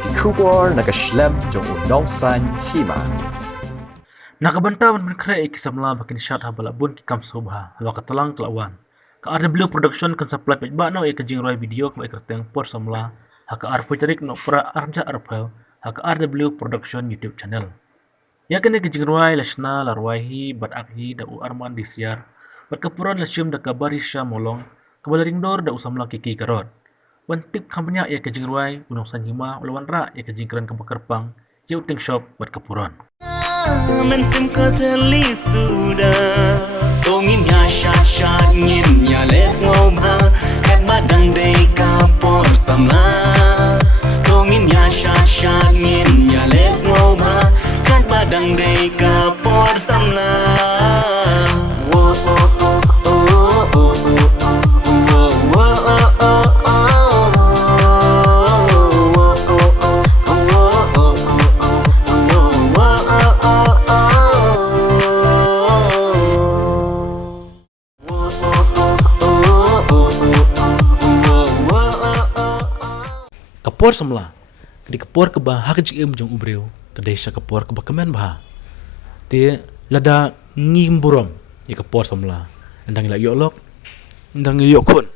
Kikubor nakaslem jong unongsan Hima. Nakabanta man kre ki Samla bakin shot ha balabun ki kam sobha wa ka Tlang kelawan. Ka RW production kan supply page ba no e ka jing roi video ka ikerteng por Samla ha ka ar pucarik no pra arja arpel ha ka RW production YouTube channel. Ya kan e ka jing roi lasna larwai hi bat akhi da u arman disiar. Bat ka Puron lasyum da ka barisha molong ka balaring dor da u Samla ki karot. Wan tip kampanya e ka jing roi unongsan Hima ulawan ra e ka jing kran ka bakarpang yu Tyngshop bat ka Puron. Mensim keteli sudah Tongin ya syat-syat ngin ya les ngobha Kat badang day kapor Samla Tongin ya syat-syat ngin ya les ngobha Kat badang day kapor Samla Wo oh oh oh oh oh Wo wo oh oh oh Kapor Samla kedi kapor ke bah hak jim jong ubreu kedai sya kapor ke bakamen bah ti lada ngim burom ya kapor Samla endang ila yolok endang ila yokun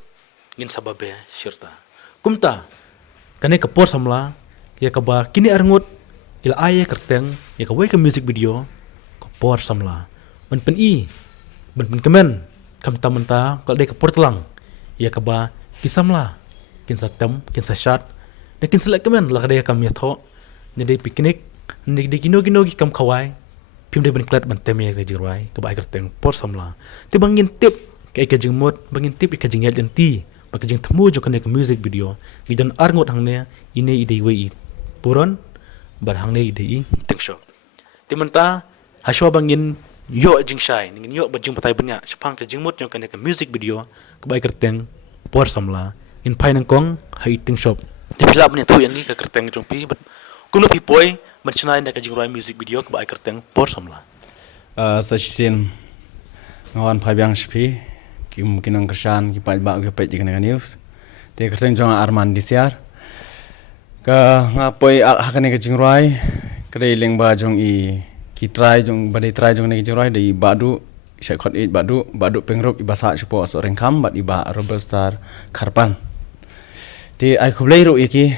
ngin sababe syirta kumta kane kapor Samla ya kaba kini arngut ila aye kerteng ya kawai ke music video kapor Samla ban pen kemen Khamtam menta kal dei kapor Tlang ya kaba kisamla kin satem kin sashat Lekin Lehkmen lah kadai kami atho, jadi piknik, jadi kino ki kam kawai, pim dei benklat bantem ya kejirwai, kebai kerteng por Samla. Ti bangin tip ke kejing mod, bangin tip ke kejing yel ti, bakejing temu jo kene ke music video, gidan arngot hangne ine ide wei Puron, bar hangne ide I Tyngshop. Ti menta haswa bangin yo jing shai, ngin yo bajing patai banyak, sepang kejing mod jo kene ke music video, kebai kerteng por Samla, in pai nangkong hai Tyngshop. Tapi lah punya tu yang ni ke kerteng jompi, kuno pipoi mencenai nak kajing roi music video ke baik kerteng por Samla. Sesisin ngawan payang sepi, mungkin ang kersan kipai bak kipai jika dengan news. Dia kerteng jong arman disiar. Ke ngapoi akan kajing roi, kedai leng ba jong I kitrai jong badai trai jong kajing roi dari badu. Saya kot badu pengrup ibasa sepo seorang kam bad iba rebel star karpan. Ti ai khublei ro iki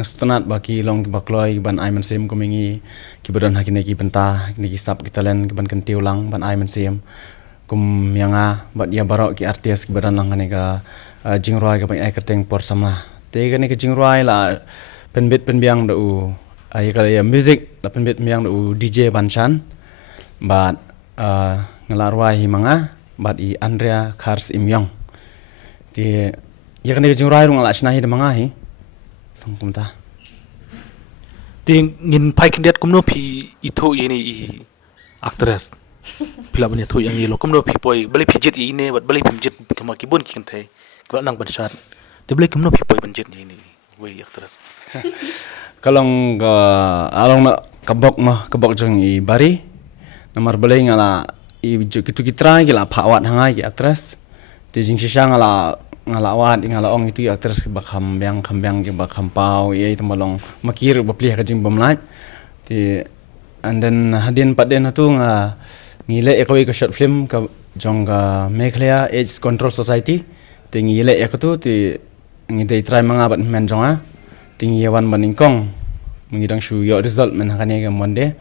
nastanat baki long bakloi ban ai mensim kumingi kibadan hakine ki benta ni ki sap kitalen ki ban kentiu lang ban ai mensim kum yanga bat ya barok ki artis kibadan lang ne ka jingroi ka ban ai kerteng por Samla te ka ne ka jingroi la penbit penbiang da u ai ka ya music la penbit penbiang da u DJ Banchan bat ngelarwai himanga bat I Andrea Kars Imyong ti ya kan kejung rai rung ala sinahi demanga hi tong kumta Ting ngin pai kendiat kumno pi itu ini I actress. Pila punya tu yang ini lo kumno pi poi beli pijit ini buat beli pijit kema kibun ki kentai. Kebal nang bansat. Dia beli kumno pi poi banjit ini. Wei actress. Kalong ga along na kabok jong I bari nomor beli ngala I kitu kitra gila phawat hangai ki actress ti jing sisa ngalawat ngalaong itu actress bakham yang ke bakham pau ye temalong makir bapli ka jing bamlat ti and then hadin paden tu nga ngile ekoi ka short film ka jong ga Meghalaya Age Control Society ti ngile ekatu ti ngidai try mga bat men jonga ti ngiwan maningkong mengidang shu yo result men hakane ka monde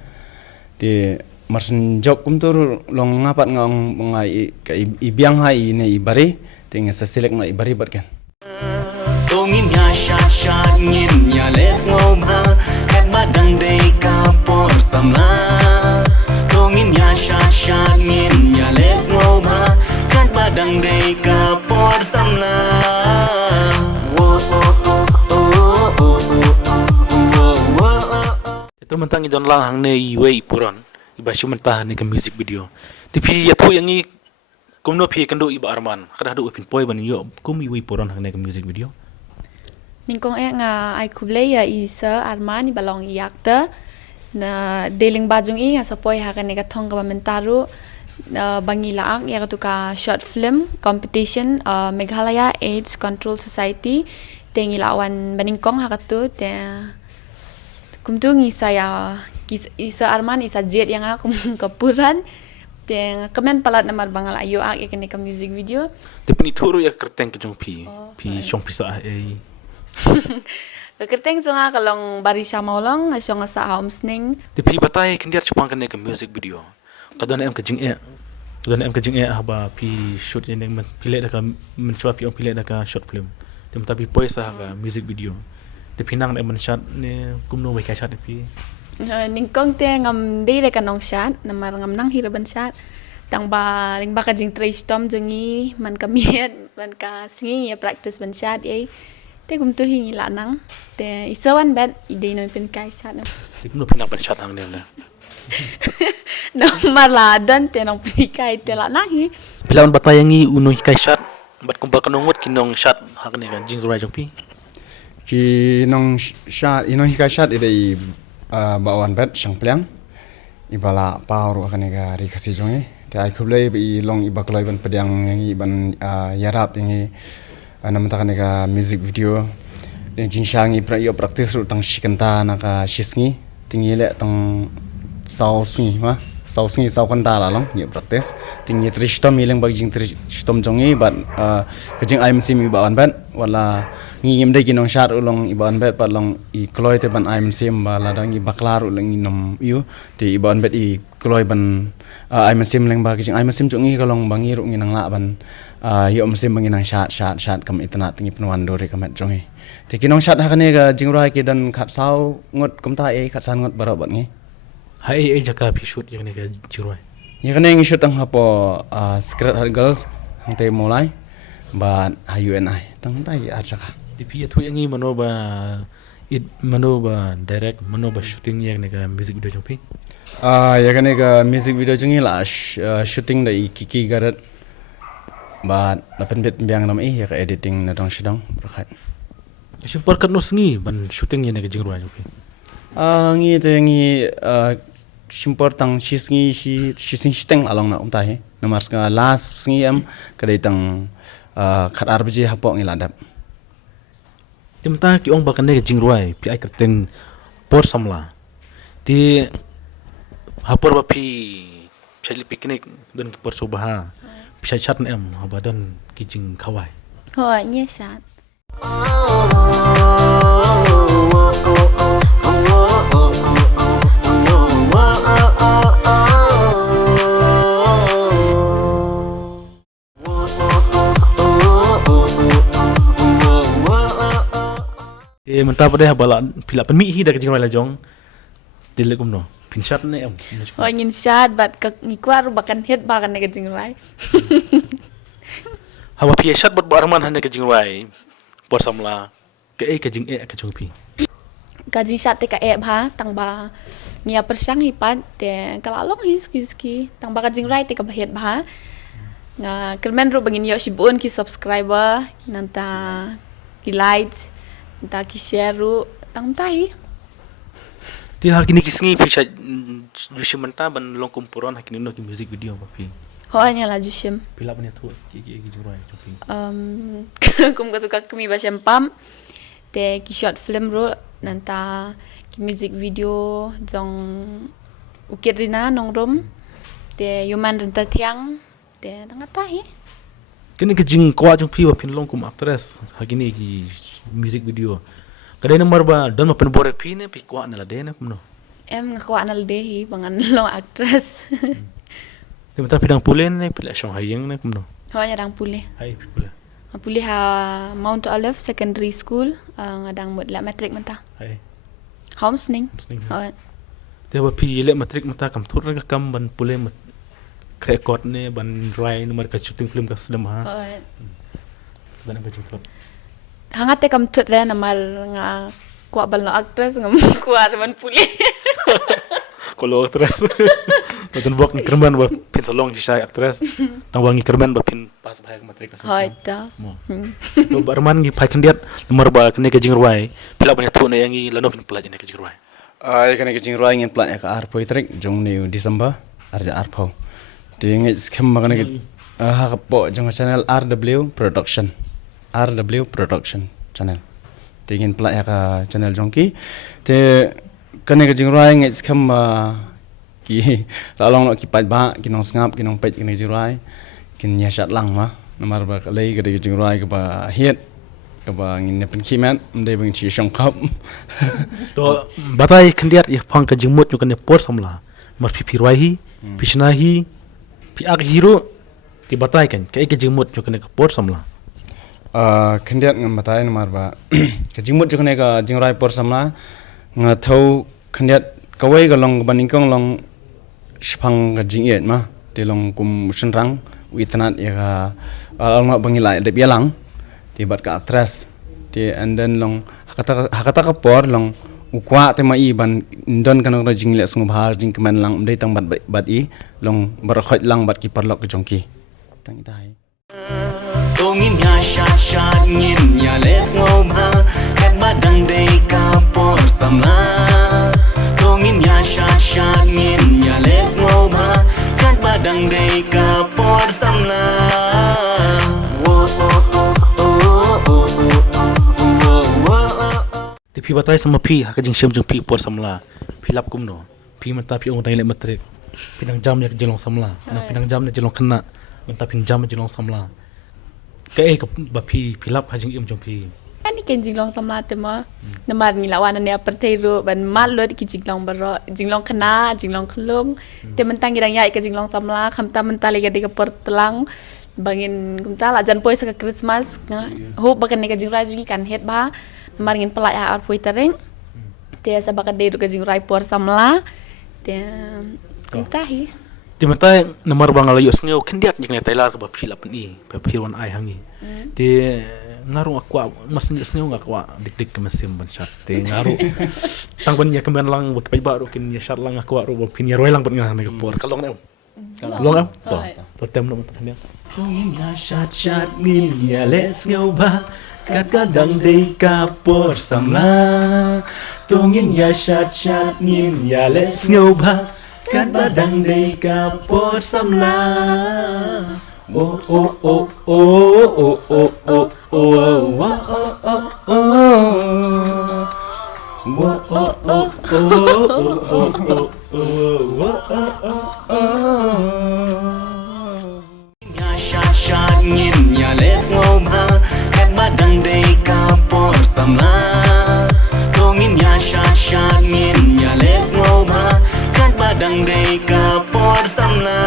ti marsin job kumtur long ngapat ngong ngai ka ibiang hai ne ibari tinggal seselek nak ibari berkan. Tongin ya syat-syat ngin ya les ngobha Kat badang day kapor Samla Tongin ya syat-syat ngin ya les ngobha Kat badang day kapor Samla Wo oh oh oh oh oh Itu mentang idon lang hang ne wei Puron. Iba syu mentah ni ke music video. Tapi ya tu yang ni kumno pi kendo iba arman. Kada du pin poi ban yo kum wei Puron hang ne ke music video. Ningkong nga ai kublei ya isa arman balong yakta na deling bajung nga sapoi hakan ne ka thong ka mentaru bangilaang ya tu ka short film competition Meghalaya AIDS Control Society tengilawan baningkong hakatu te kumtu ngisa ya isa Arman isa jet yang aku ke Puron. Te kemen palat namar bangal ayo ak yakni ke music video. Tapi ni turu ya kerteng ke jong pi. Pi syong pisa ai. Keteng sunga kalong barisa maulong asyong sa homesning. Tapi batai kendiar cupang kene ke music video. Kadang em ke jing e. Kadang em ke jing e haba pi shoot yang men pilih dah ka mencuat pi pilih dah ka short film. Tapi poisa ka music video. Tapi nang em men shot ni kumno mai ka shot pi. Ningkong te ngam de le kanong shot namar ngam nang hiraban shot. Tang ba ling ba ka jing Tyngshop jongi man ka miet man ka singi ya practice ban shot e. Te kumtu hingi la nang. Te isawan bet ide no pen kai shot. Tapi kumno pinang ban shot hang ni na. Namar la dan te nong pikai te la nang hi. Pilawan batayangi uno kai shot. Bat kumba kanongot kinong shot hang ni kan jing zurai jong pi. Ki nong shot inong hikai shot ide bawan bet sang plang ibala pauru akan ega ri kasi jonge te ai khublei bi long ibakloi ban pedang yang ban yarap yang namata kan ega music video den jingshangi pra yo practice ru tang shikanta naka shisngi tingi le tang sau sngi ma sau sngi sau kan ta la long yo practice tingi Tyngshop mileng bag jing Tyngshop jonge ban kajing IMC mi bawan bet wala ngim dai kinong shar ulong iban bet palong I kloi te ban IMC ba la dang I baklar ulong inom yu te iban bet I kloi ban IMC leng ba kajing IMC jongi kalong bangi ru nginang la ban yo msim banginang shat kam itna tingi penwan dore kamat jongi te kinong shat hakane ga jingrai ki dan khat sau ngot kumta e khat san ngot barobat ngi Hai ai jaka pi shoot yang ni ka jirai. ya kane ngi shoot ang hapo secret heart girls hang te mulai ba UNI tang tai ajaka Tapi itu yang ini mano ba direct mano ba shooting yang ni ka music video jong pi. ya kane ga music video jungi la shooting dai kiki garat ba lapen bet biang nam ya ka editing na dong sidong berkhat Asyik perkat nusngi ban shooting yang ni ka jirai jong pi. ngi te ngi simpor tang shisngi shising shiteng along na umtai namar ska last sngi am kadai tang khat arbji hapo ngi ladap Timta ki ong bakan ne jing ruai pi ai kerten por samla. Ti hapor ba pi chali picnic dan ki por sobaha. Pi chat em habadan ki jing khawai. Ho nye shot. Mentah pada bala pila penmi hi dak jing ruai la jong. Tile kumno. Pin chat ne em. Ho ngin shot bat ka ngikwar bakan hit bakan ne jing rai. Hawa pi chat bot barman han ka jing ruai. Por samla ke jing ka jong pi. Ka jing shot te ka bha tang ba ngia persang hipat te kalalong hi ski tang ba ka jing rai te ka hit bha. Nga kermen ru bangin yo shibun ki subscriber nanta ki likes nanta ki share ru tang tai. Ti ha kini kisngi pi chat jushi menta ban long kumpuron ha kini no ki music video ba pi. Ho nya la jushim. Pila bani tu ki jing ruai jong pi. Kum ka suka kami ba pam te ki short film ro nanta ki music video jong ukirina nong rom te yuman renta tiang te tangatai. Kini ke jing kwa jong pi wa pin long kum actress ha kini ki music video. Kadai nomor ba don ma pen borek pi ne pi kwa na la de na kumno. Em ngakwa nal dehi bangan long actress. Ti mata pidang pulen ne pila syong hayeng ne kumno. Ho nya dang pulih. Hai pi pula. Pulih ha Mount Olive Secondary School ngadang mud la matric menta. Hai. Homesning. Ho. Ti ba pi le matrik mata kam thur ka kam ban pulen mat record ne ban rai nomor ka shooting film ka sedam ha. Ho. Dan ka jing thur. Hangat te kam thut le namal nga kwa bal no actress ngam kwa man pulih. Kalau actress. Tuan buat kerman ba pin salong si saya actress. Tang wangi kerman ba pin pas bahaya matrik ka. Ho ta. Lo barman gi pai kandiat nomor ba kene ka jing ruai. Pila ban thu ne yangi lano pin pelaj ne ka jing ruai. kane ke jingruai ngin plat ka ar poitrik jong ni December arja ar pau ti ngi skem kane ke ha po jong channel RW Production channel ti ngin plat ka channel jong ki te kan ke jingrai ngai skam ki lalong no ki pai ba ki nong ngap ki nong pet ki jingrai kin nya shat lang ma namar ba lei ke jingrai ke ba het ke ba ngin ne pen khimen mdei bang chi shong khap to batai khandiat ya phang ka jingmut kan ne por samla mar phi rwai hi pishna hi pi ak hero ti batai kan ke jingmut kan ne ka por samla khandiat ngam batai namar ba ke jingmut kan ne ka jingrai por samla nga thau khandiat kawai ga long baning kong long shpang ga jinget ma te long kum shin rang witnat ya ga alma bangilai de bialang ti bat ka atras ti and then long hakata ka por long ukwa te mai ban don kan ro jingle sung bha jing kemen lang dei tang bat i long bar khoi lang bat ki parlok jongki tang dai tongin ya shat ngin ya les ngom ha kat badang dei ka por samla tongin ya shat ngin ya les ngom ha kat badang dei ka por samla ti phi batai sama phi ha ka jing shem jong phi por samla phi lap kum no phi mata phi ong dai le matrek pinang jam ya jilong samla na pinang jam ne jilong khna mata phin jam jilong samla ka ka ba phi lap ha jing im jong phi Ani kan jinglong sama tema namar ni lawan ne apertero ban malot ki jinglong baro jinglong kena jinglong kelung te mentang girang ya ka jinglong samla khamtam mentale ga de ka Tlang bangin kumta la jan poi sa Christmas ho bakan ne ka jingrai jungi kan het ba namar ngin pelak ya ar poi tereng te sa bakan de ka jingrai por samla te kumta hi ti mata namar bang la yos ngeu khandiat ni ne tailar ka ba phi lap ni ba phi wan ai hangi te ngaru akwa mas ngeu ngakwa dik masim ban shat te ngaru tang ban ya kemen lang ba pai ba ro kin ya shat lang akwa ro ba phin ya roi lang ban ngang ne ka por kalong ne kalong am to tem no ta ne tongin ya shat ngin ya les ngau ba kat kadang dei ka por samla tongin ya shat ngin ya les ngau ba kat badang dei ka por samla oh oh oh oh oh oh oh Shat ngin ya les ngom ha kat badang dei ka por samla tongin ya shat ngin ya les ngom ha kat badang dei ka por samla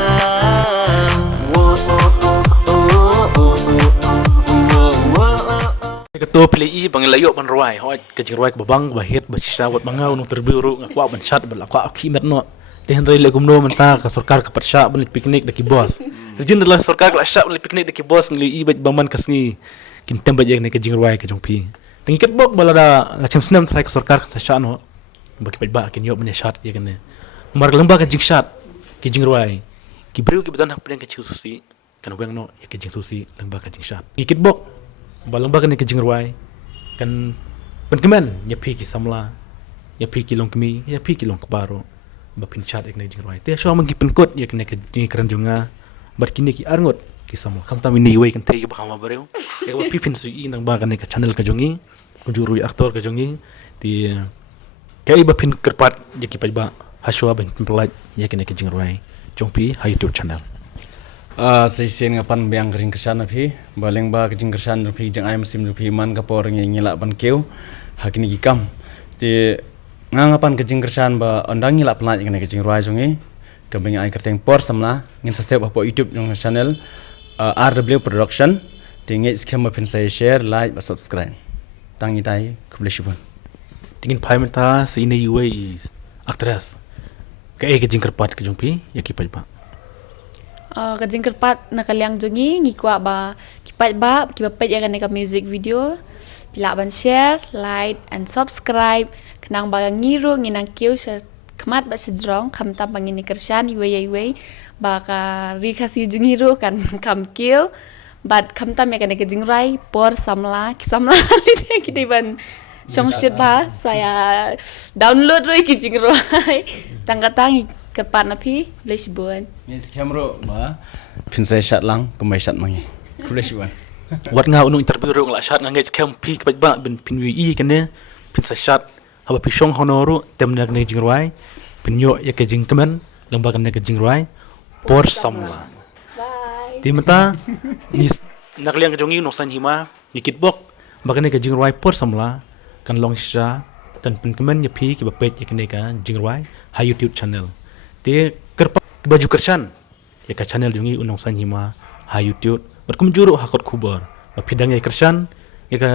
ketua PLI bang layo ban roi hoi ke jiroi ba bang ba het ba shawat bangau no terbiru ngakwa ban shat ba lakwa khimet no te hendrai le gumno menta ka sarkar ka patsha ban piknik daki bos rejin la sarkar la sha ban piknik daki bos ngli i ba baman kasni kin temba jeg ne ke jiroi ke jongpi tengi ket bok bala la chem snam thrai ka sarkar ka sha no ba ki ba kin yo ban shat ye ne mar lamba ka jing shat ki jiroi ki breu ki badan hak pen ka chiu susi kan weng no ye ke jing susi lamba ka jing shat ki ket bok balang bagan ni ke jingruai kan penkemen ya pi ki samla ya pi ki long kemi ya pi ki long kbaro ba pin chat ek ne jingruai te so mang ki penkot ya kene ke ni kran junga bar kini ki arngot ki samla khamtam ni wei kan te ki ba ma bareu ya ba pi pin su i nang ba kan ne ka channel ka jungi kunjuru aktor ka jungi ti kai ba pin kerpat ya ki ba haswa ban pelaj ya kene ke jingruai jongpi ha YouTube channel Seisen ngapan biang kering kersan api baleng ba kejing kersan api jang ai mesim api man kapor ngilak ban keu hakini gikam ti ngangapan kejing kersan ba ondang ngilak penat ngene kejing ruai jungi kembang ai kerteng por samla ngin setiap apa YouTube yang channel RW Production ti ngai skem apin saya share like ba subscribe tangi tai kubleshibun tingin paimenta sini iwe is aktris ke kejing kerpat kejungpi ya ki pa kajing kerpat nakaliang jungi ngikwa ba kipat ba page akan neka music video pila ban share like and subscribe kenang ba ngiru nginang kiu khamat ba sejrong khamtam bangin ni kersan iwe ba ka rikasi jungiru kan kam kiu bat khamtam akan neka jingrai por samla kita ban songshit ba saya download roi ki jingrai tangkatangi kerpat napi blesibun yes kamera ba pin saya shat lang kumai shat mangi blesibun wat nga unu interview ro ngla shat ngai scam pi ka ba ben pin wi kan ne pin sa shat haba pisong honoru temnak ne jingruai penyo ya ke jingkemen lembaga ne ke jingruai por samla Bye. timata ni nakliang kejongi nosan hima yikit bok bagane ke jingruai por samla kan long sha kan penkemen nyepi ki bapet ya kene ka jingruai ha YouTube channel te kerpa baju kersan ya ka channel jongi unong san hima ha YouTube berkumjuru hakot kubor bapidang ya kersan ya ka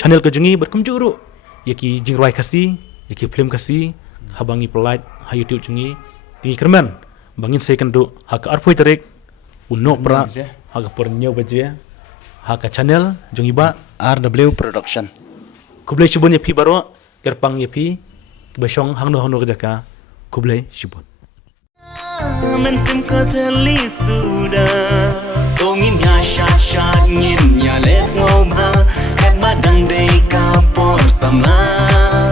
channel ke jongi berkumjuru ya ki jingruai kasi ya ki film kasi habangi pelait ha YouTube jongi tingi kerman bangin second do ha ka arpoi tarik unok pra ha ka pornyo baju ha ka channel jongi ba RW Production. kublai shibun ya pi baro gerpang ya pi basong hangno ke jaka kublai shibun Men sim ko theli sudah Tongin ya shat ngin ya les ngom ha Kat badang dei ka por samla